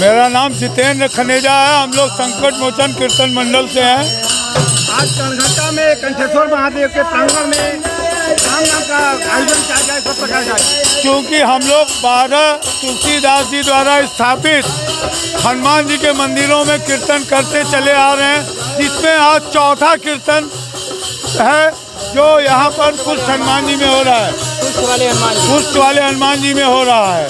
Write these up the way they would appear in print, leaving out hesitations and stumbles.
मेरा नाम जितेंद्र खनेजा है। हम लोग संकट मोचन कीर्तन मंडल से हैं। आज कनघटा में कंठेश्वर महादेव के प्रांगण में रामनाम का आयोजन किया गया, सब प्रकार का। क्योंकि हम लोग 12 तुलसीदास जी द्वारा स्थापित हनुमान जी के मंदिरों में कीर्तन करते चले आ रहे हैं, जिसमें आज चौथा कीर्तन है जो यहाँ पर पुष्ट हनुमान जी में हो रहा है। पुष्ट वाले हनुमान जी में हो रहा है।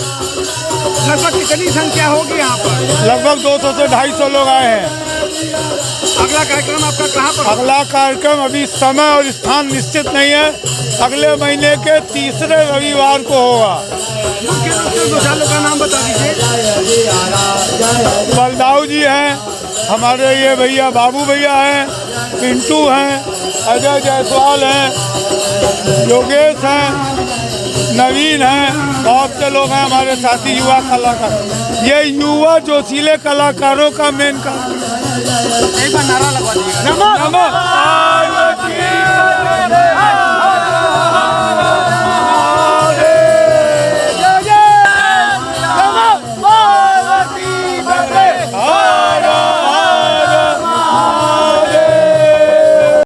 लगभग कितनी संख्या होगी यहाँ पर? लगभग 200 से 250 लोग आए हैं। अगला कार्यक्रम आपका कहाँ पर? अगला कार्यक्रम अभी समय और स्थान निश्चित नहीं है। अगले महीने के तीसरे रविवार को होगा। मुख्य रूप से 2 सालों का नाम बता दीजिए। बलदाऊ जी हैं, हमारे ये भैया बाबू भैया हैं, पिंटू हैं, अजय जायसवाल हैं, योगेश हैं, नवीन हैं, बहुत से लोग हैं हमारे साथी युवा कलाकार। ये युवा जोशीले कलाकारों का मेन काम। एक बार नारा लगवा दीजिए। नमो